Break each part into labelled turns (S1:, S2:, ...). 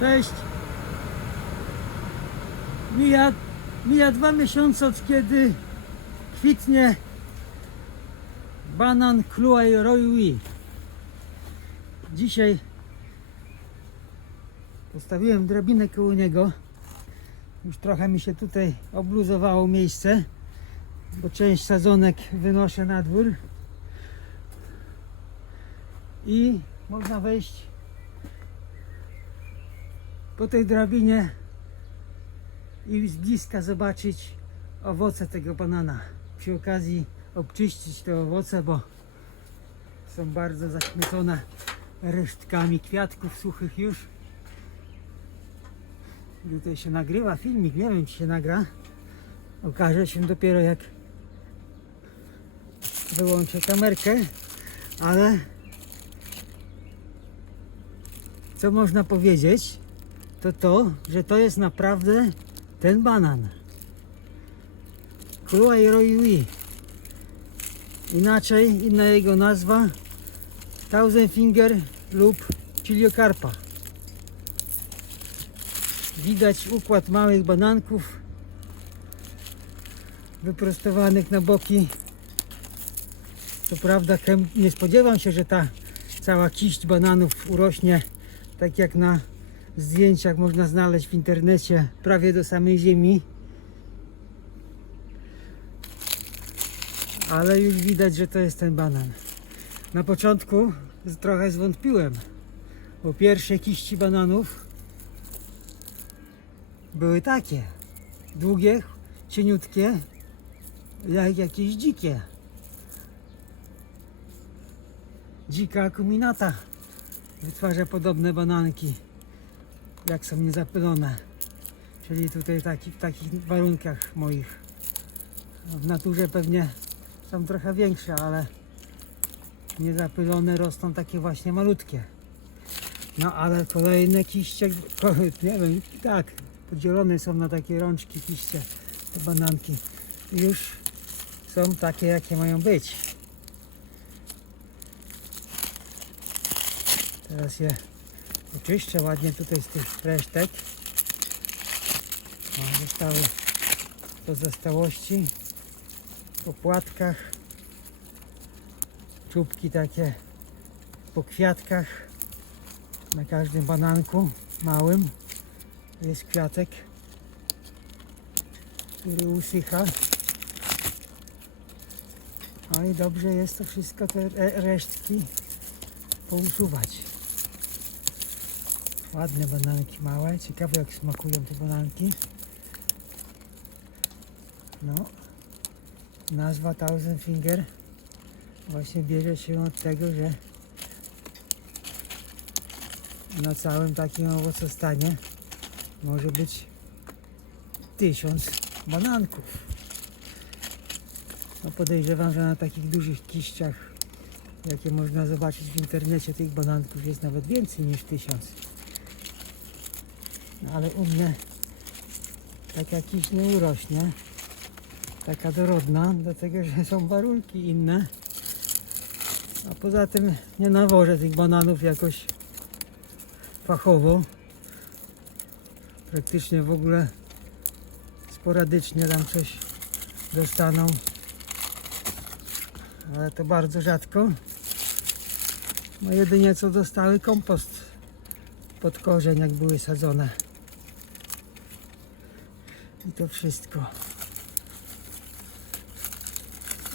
S1: Cześć. Mija, mija dwa miesiące od kiedy kwitnie banan Kluaj Royui. Dzisiaj postawiłem drabinę koło niego. Już trochę mi się tutaj obluzowało miejsce, bo część sadzonek wynoszę na dwór. I można wejść po tej drabinie i z bliska zobaczyć owoce tego banana. Przy okazji obczyścić te owoce, bo są bardzo zaśmiecone resztkami kwiatków suchych już. Tutaj się nagrywa filmik, nie wiem czy się nagra. Okaże się dopiero jak wyłączę kamerkę, ale co można powiedzieć, to to, że to jest naprawdę ten banan. Kluaj Royui. Inaczej, inna jego nazwa Thousand Finger lub Ciliokarpa. Widać układ małych bananków wyprostowanych na boki. Co prawda nie spodziewam się, że ta cała kiść bananów urośnie tak jak na zdjęciach można znaleźć w internecie prawie do samej ziemi. Ale już widać, że to jest ten banan. Na początku trochę zwątpiłem, bo pierwsze kiści bananów były takie. Długie, cieniutkie, jak jakieś dzikie. Dzika kuminata wytwarza podobne bananki, jak są niezapylone. Czyli tutaj taki, w takich warunkach moich. W naturze pewnie są trochę większe, ale niezapylone rosną takie właśnie malutkie. No ale kolejne kiście, nie wiem, tak, podzielone są na takie rączki kiście, te bananki. Już są takie, jakie mają być. Teraz je oczyszczę ładnie tutaj z tych resztek. O, zostały pozostałości po płatkach, czubki takie po kwiatkach. Na każdym bananku małym jest kwiatek, który usycha. No i dobrze jest to wszystko, te re- resztki pousuwać. Ładne bananki małe. Ciekawe jak smakują te bananki. No. Nazwa Thousand Finger właśnie bierze się od tego, że na całym takim owocostanie może być tysiąc bananków. No podejrzewam, że na takich dużych kiściach, jakie można zobaczyć w internecie, tych bananków jest nawet więcej niż tysiąc. No ale u mnie taka kiś nie urośnie. Taka dorodna, dlatego że są warunki inne. A poza tym nie nawożę tych bananów jakoś fachowo. Praktycznie w ogóle sporadycznie tam coś dostaną. Ale to bardzo rzadko. No jedynie co dostały kompost pod korzeń, jak były sadzone. I to wszystko.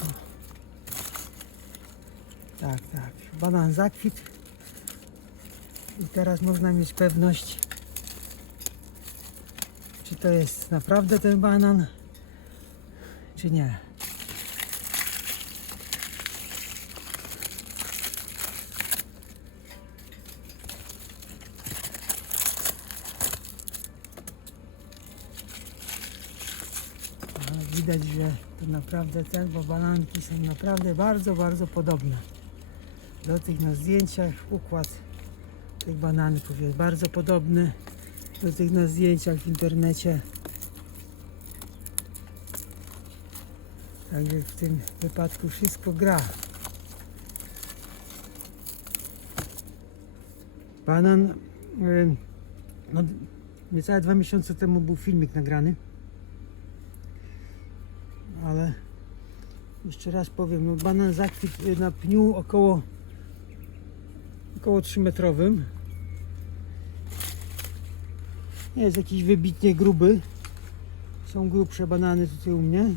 S1: O. Tak, tak. Banan zakwit. I teraz można mieć pewność, czy to jest naprawdę ten banan, czy nie. A Widać, że to naprawdę ten, bo bananki są naprawdę bardzo, bardzo podobne. Do tych na zdjęciach układ tych bananków jest bardzo podobny do tych na zdjęciach w internecie. Także w tym wypadku wszystko gra. Banan y, No, niecałe dwa miesiące temu był filmik nagrany. Ale jeszcze raz powiem, no banan zakwit na pniu około około 3 metrowym. Nie jest jakiś wybitnie gruby. Są grubsze banany tutaj u mnie.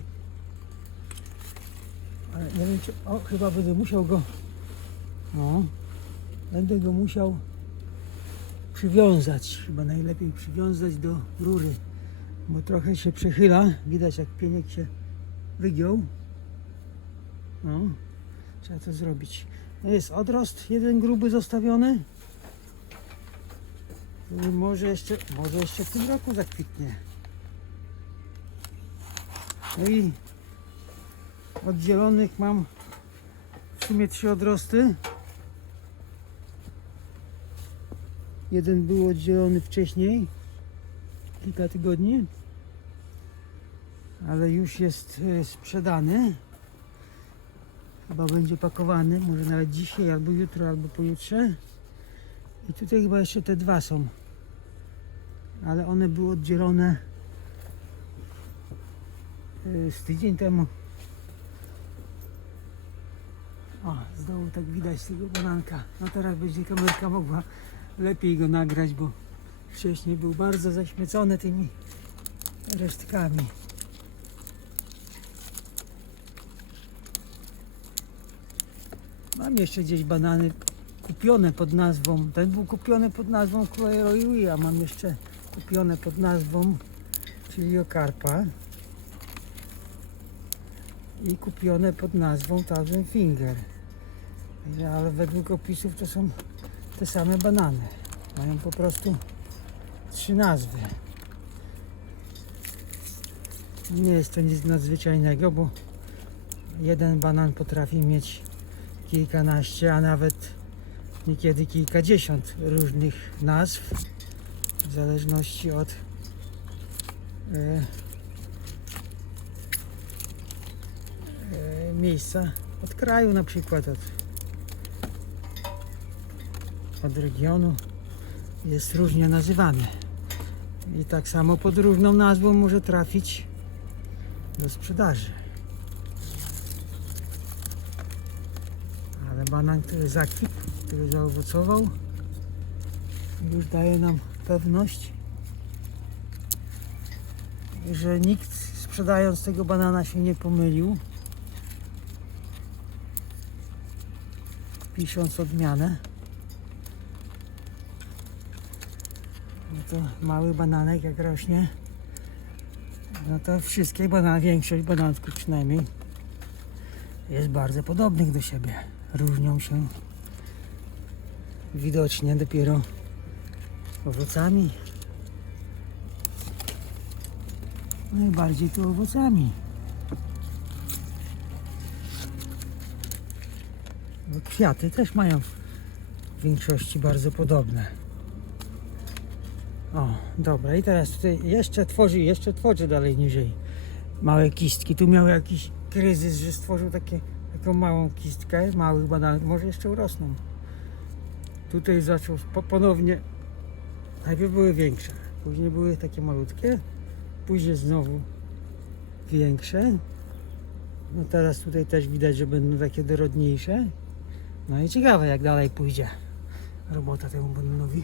S1: Ale nie wiem czy... O, chyba będę musiał go... No. Będę go musiał przywiązać. Chyba najlepiej przywiązać do rury. Bo trochę się przechyla. Widać jak pieniek się wygiął. No. Trzeba to zrobić. No Jest odrost, jeden gruby zostawiony. I może jeszcze, może jeszcze w tym roku zakwitnie. No i oddzielonych mam w sumie trzy odrosty. Jeden był oddzielony wcześniej, kilka tygodni, ale już jest e, sprzedany. Chyba będzie pakowany, może nawet dzisiaj, albo jutro, albo pojutrze. I tutaj chyba jeszcze te dwa są. Ale one były oddzielone y, z tydzień temu. O, z dołu tak widać tego bananka. No teraz będzie kamerka mogła lepiej go nagrać, bo wcześniej był bardzo zaśmiecony tymi resztkami. Mam jeszcze gdzieś banany kupione pod nazwą, ten był kupiony pod nazwą Kueroiui, a mam jeszcze kupione pod nazwą Chiliokarpa i kupione pod nazwą Thousand Finger. Ale według opisów to są te same banany. Mają po prostu trzy nazwy. Nie jest to nic nadzwyczajnego, bo jeden banan potrafi mieć kilkanaście, a nawet niekiedy kilkadziesiąt różnych nazw w zależności od e, e, miejsca, od kraju na przykład, od, od regionu jest różnie nazywany. I tak samo pod różną nazwą może trafić do sprzedaży. Ale banan, który zakwitł, który zaowocował, już daje nam pewność, że nikt sprzedając tego banana się nie pomylił. Pisząc odmianę. No to mały bananek jak rośnie. No to wszystkie banany, większość bananków przynajmniej jest bardzo podobnych do siebie. Różnią się widocznie dopiero owocami. Najbardziej to owocami. Bo kwiaty też mają w większości bardzo podobne. O, dobra, i teraz tutaj jeszcze tworzy, jeszcze tworzy dalej niżej małe kistki. Tu miał jakiś kryzys, że stworzył takie, taką małą kistkę małych bananów. Może jeszcze urosną. Tutaj zaczął po- ponownie. Najpierw były większe, później były takie malutkie, później znowu większe. No teraz tutaj też widać, że będą takie dorodniejsze. No i ciekawe jak dalej pójdzie robota temu bananowi.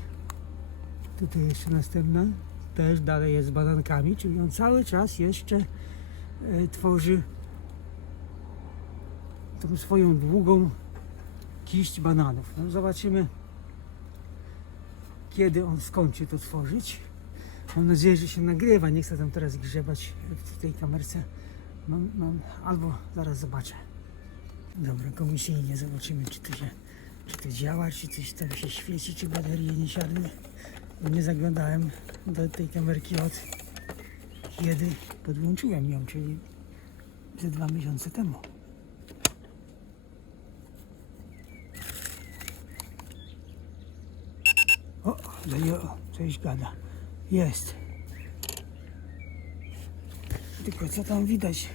S1: Tutaj jeszcze następna, też dalej jest z banankami, czyli on cały czas jeszcze e, tworzy tą swoją długą kiść bananów. No zobaczymy, kiedy on skończy to tworzyć. Mam nadzieję, że się nagrywa. Nie chcę tam teraz grzebać w tej kamerce. Mam, mam, albo zaraz zobaczę. Dobra, komisyjnie zobaczymy, czy to się, czy to działa, czy coś tam się świeci, czy baterie nie siadły. Nie zaglądałem do tej kamerki od kiedy podłączyłem ją, czyli ze dwa miesiące temu. Jo, coś gada. Jest. Tylko co tam widać?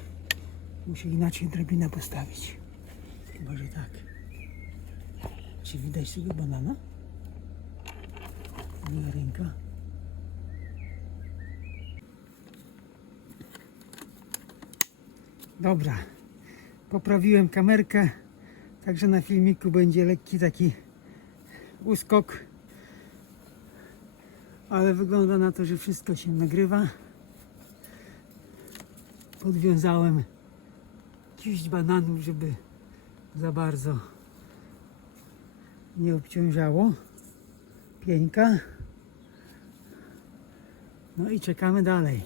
S1: musi inaczej drabinę postawić. Chyba, że tak. Czy widać tego banana? Moja ręka. Dobra. Poprawiłem kamerkę. Także na filmiku będzie lekki taki uskok. Ale wygląda na to, że wszystko się nagrywa. Podwiązałem ciść bananów, żeby za bardzo nie obciążało pieńka. No i czekamy dalej.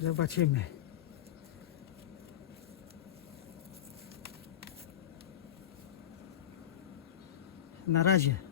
S1: Zobaczymy. Na razie.